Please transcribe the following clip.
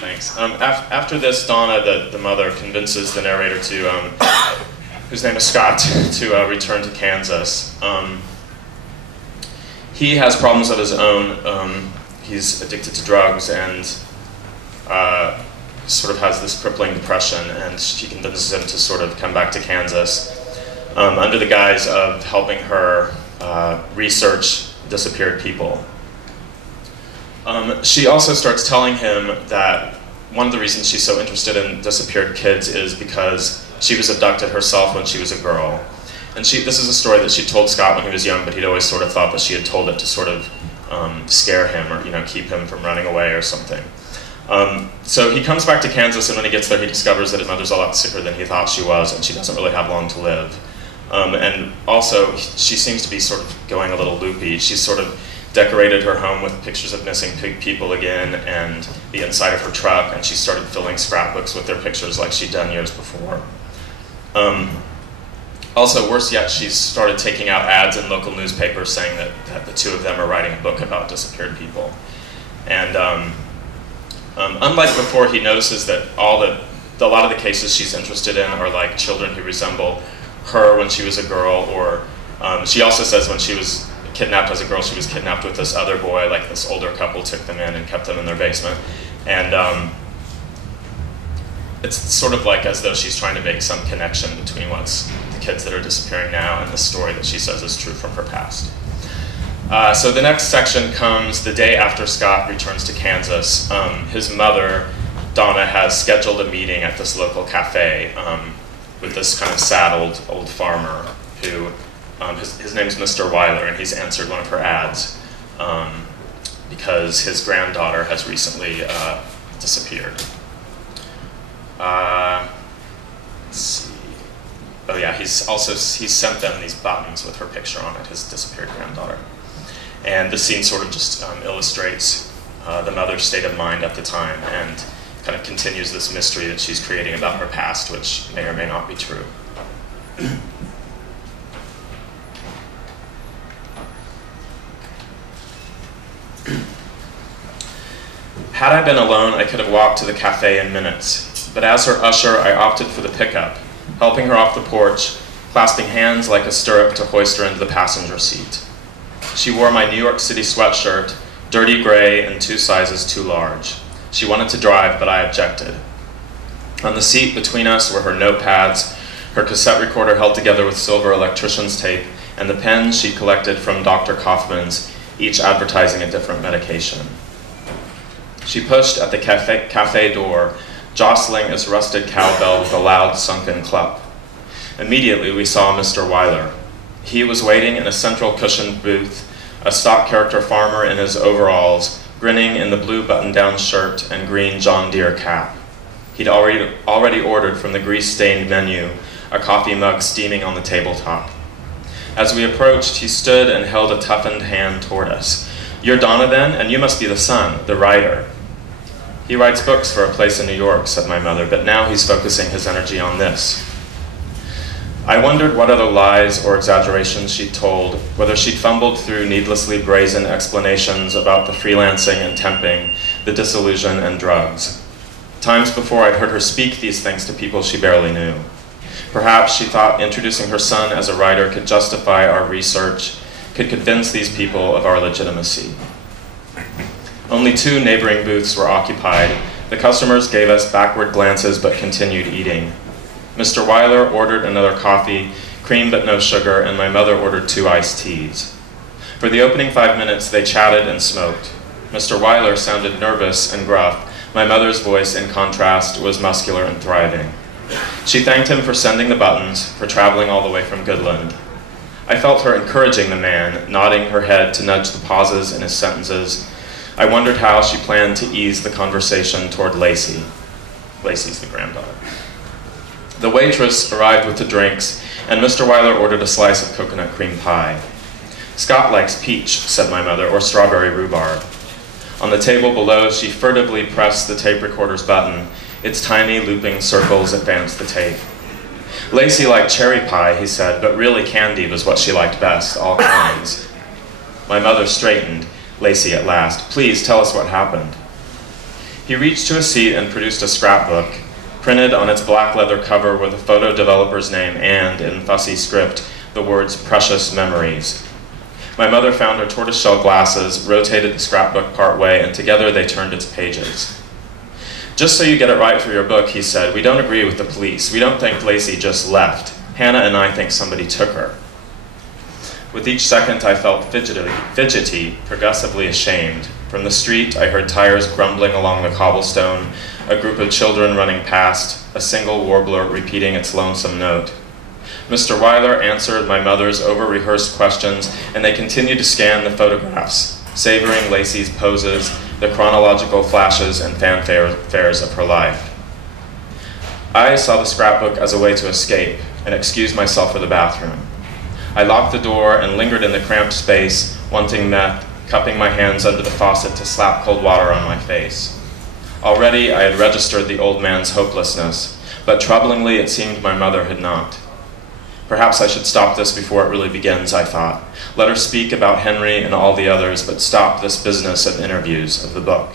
Thanks. After this, Donna, the mother, convinces the narrator to, whose name is Scott, to return to Kansas. He has problems of his own. He's addicted to drugs and sort of has this crippling depression, and she convinces him to sort of come back to Kansas under the guise of helping her research disappeared people. She also starts telling him that one of the reasons she's so interested in disappeared kids is because she was abducted herself when she was a girl. And this is a story that she told Scott when he was young, but he'd always sort of thought that she had told it to sort of scare him or keep him from running away or something. So he comes back to Kansas, and when he gets there, he discovers that his mother's a lot sicker than he thought she was, and she doesn't really have long to live. And also, she seems to be sort of going a little loopy. She's sort of decorated her home with pictures of missing people again, and the inside of her truck, and she started filling scrapbooks with their pictures like she'd done years before. Also, worse yet, she's started taking out ads in local newspapers saying that the two of them are writing a book about disappeared people. And unlike before, he notices that a lot of the cases she's interested in are like children who resemble her when she was a girl, or she also says when she was kidnapped as a girl, she was kidnapped with this other boy, like this older couple took them in and kept them in their basement. And it's sort of like as though she's trying to make some connection between what's the kids that are disappearing now and the story that she says is true from her past. So the next section comes the day after Scott returns to Kansas. His mother, Donna, has scheduled a meeting at this local cafe with this kind of sad old farmer who, his name's Mr. Weiler, and he's answered one of her ads because his granddaughter has recently disappeared. Let's see. Oh yeah, he's sent them these buttons with her picture on it, his disappeared granddaughter. And this scene sort of just illustrates the mother's state of mind at the time, and kind of continues this mystery that she's creating about her past, which may or may not be true. Had I been alone, I could have walked to the cafe in minutes, but as her usher, I opted for the pickup, helping her off the porch, clasping hands like a stirrup to hoist her into the passenger seat. She wore my New York City sweatshirt, dirty gray and 2 sizes too large. She wanted to drive, but I objected. On the seat between us were her notepads, her cassette recorder held together with silver electrician's tape, and the pens she collected from Dr. Kaufman's, each advertising a different medication. She pushed at the cafe door, jostling its rusted cowbell with a loud, sunken clap. Immediately, we saw Mr. Weiler. He was waiting in a central cushioned booth, a stock character farmer in his overalls, grinning in the blue button-down shirt and green John Deere cap. He'd already ordered from the grease-stained menu, a coffee mug steaming on the tabletop. As we approached, he stood and held a toughened hand toward us. "You're Donna, then, and you must be the son, the writer." "He writes books for a place in New York," said my mother, "but now he's focusing his energy on this." I wondered what other lies or exaggerations she'd told, whether she'd fumbled through needlessly brazen explanations about the freelancing and temping, the disillusion and drugs. Times before I'd heard her speak these things to people she barely knew. Perhaps she thought introducing her son as a writer could justify our research, could convince these people of our legitimacy. Only 2 neighboring booths were occupied. The customers gave us backward glances but continued eating. Mr. Weiler ordered another coffee, cream but no sugar, and my mother ordered 2 iced teas. For the opening 5 minutes, they chatted and smoked. Mr. Weiler sounded nervous and gruff. My mother's voice, in contrast, was muscular and thriving. She thanked him for sending the buttons, for traveling all the way from Goodland. I felt her encouraging the man, nodding her head to nudge the pauses in his sentences. I wondered how she planned to ease the conversation toward Lacey. Lacey's the granddaughter. The waitress arrived with the drinks, and Mr. Weiler ordered a slice of coconut cream pie. "Scott likes peach," said my mother, "or strawberry rhubarb." On the table below, she furtively pressed the tape recorder's button. Its tiny looping circles advanced the tape. "Lacey liked cherry pie," he said, "but really candy was what she liked best, all kinds." My mother straightened. "Lacey at last. Please tell us what happened." He reached to a seat and produced a scrapbook. Printed on its black leather cover were the photo developer's name and, in fussy script, the words "Precious Memories." My mother found her tortoiseshell glasses, rotated the scrapbook part way, and together they turned its pages. "Just so you get it right for your book," he said, "we don't agree with the police. We don't think Lacey just left. Hannah and I think somebody took her." With each second I felt fidgety, progressively ashamed. From the street I heard tires grumbling along the cobblestone, a group of children running past, a single warbler repeating its lonesome note. Mr. Weiler answered my mother's over-rehearsed questions, and they continued to scan the photographs, savoring Lacey's poses, the chronological flashes and fanfares of her life. I saw the scrapbook as a way to escape and excuse myself for the bathroom. I locked the door and lingered in the cramped space, wanting meth, cupping my hands under the faucet to slap cold water on my face. Already I had registered the old man's hopelessness, but troublingly it seemed my mother had not. Perhaps I should stop this before it really begins, I thought. Let her speak about Henry and all the others, but stop this business of interviews of the book.